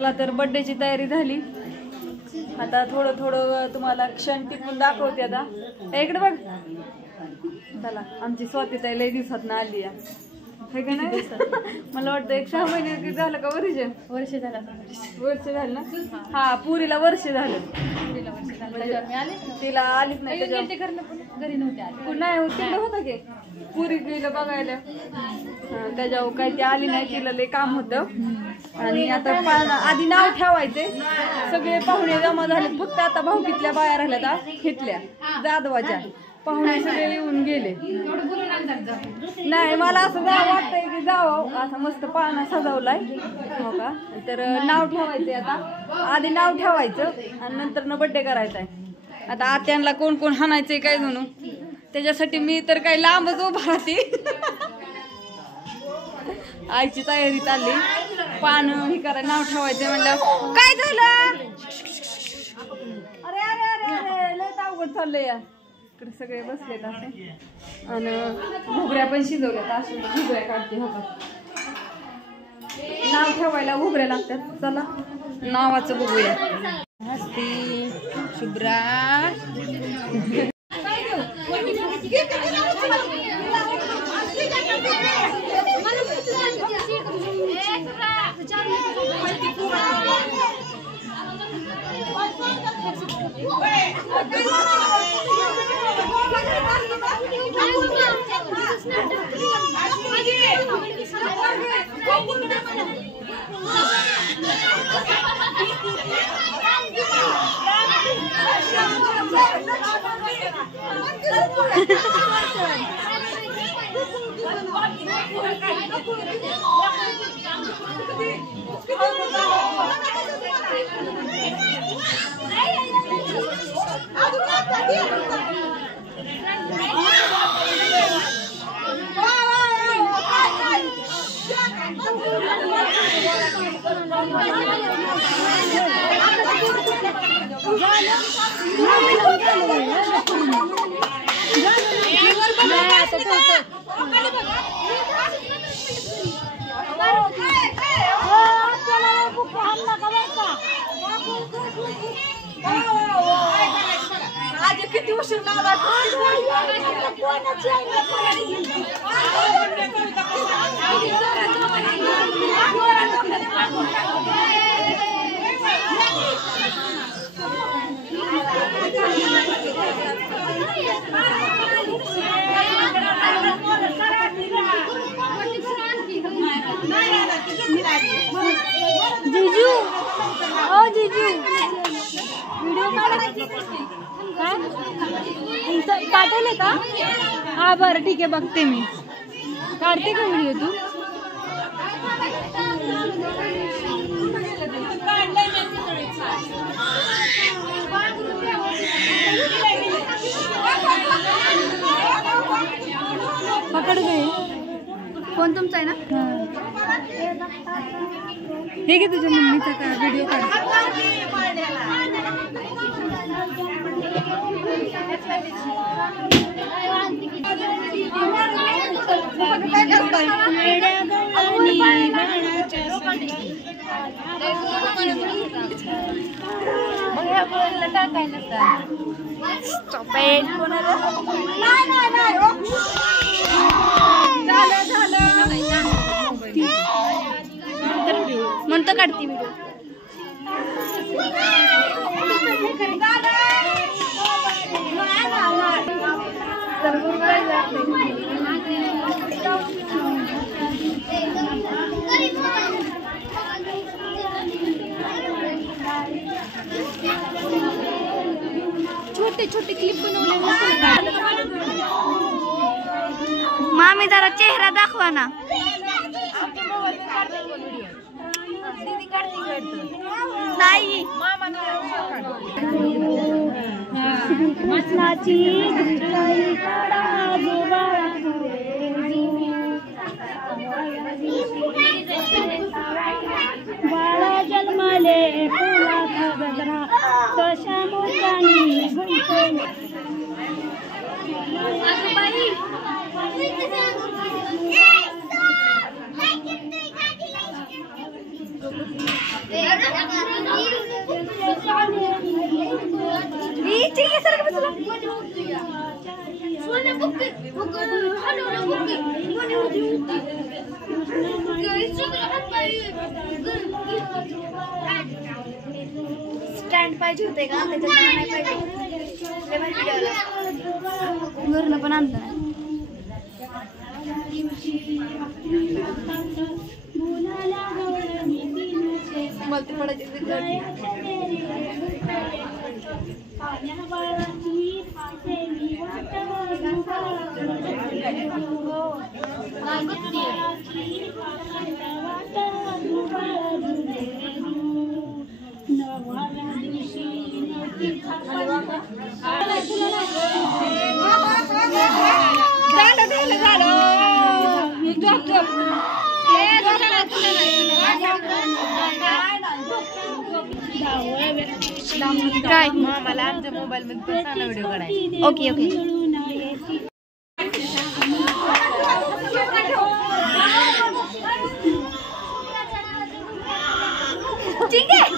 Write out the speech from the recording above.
मला तर बर्थडेची तयारी झाली। आता थोडं थोडं तुम्हाला क्षण टिपून दाखवते। आता इकडे बघ, चला आमची स्वाती ताई लय दिवसात आली आहे का नाही? मला वाटतं 1-6 महिने झालं का? वर्ष झालं ना? हा, पुरीला वर्ष झालं। तिला आलीच नाही, घरी नव्हते, नाही होतं की पुरी गेलं बघायला, त्याच्यावर काही ती आली नाही, तिला लय काम होतं। आणि आता आधी नाव ठेवायचे, सगळे पाहुणे जमा झाले, फक्त आता भाऊकीतल्या बाया राहिल्या घेतल्या जाधवाच्या, पाहुणे सगळे येऊन गेले। नाही, मला असं वाटतंय की जावं, असं मस्त पाळणा सजवलाय हो का। तर नाव ठेवायचंय, आता आधी नाव ठेवायचं आणि नंतर बर्थडे करायचा आहे। आता आत्यांना कोण कोण हाणायचंय काय जणू, त्याच्यासाठी मी तर काही लांबच उभा राहते। आईची तयारी चालली, पान हे करा, नाव ठेवायचं म्हणलं। काय झालं? अरे अरे अरे अरे, लय अवघड चाललंय या। इकडे सगळे बसलेत असे, आणि घुगऱ्या पण शिजवल्यात, असे घुगऱ्या काढते हो का। नाव ठेवायला घुगऱ्या लागतात, चला नावाचं बघूया। हस्ती शुभ्रा आज किती उशीर लावला। जीजू, ओ जीजू, व्हिडिओ काढले का? हा बरं ठीक आहे, बघते मी, काढते का व्हिडिओ तू? पकड गई, फोन तुमचा आहे ना? हे घे तुझ्या मम्मीचा का व्हिडिओ काढ। म्हणतो काढते व्हिडिओ। छोटे छोटे क्लिप बनवले, मामी जरा चेहरा दाखवा ना। नाही बाळा जन्माले फुलाचा गजरा, तशा मोठ्यानी गुंतून स्टँड पाहिजे होते का त्याच्यात नाही पाहिजे घरनं पण आणलं नाही मला ते पडायचे काय मला आमच्या मोबाईल मध्ये चांगला व्हिडिओ काढायचा. ओके ओके ठीक आहे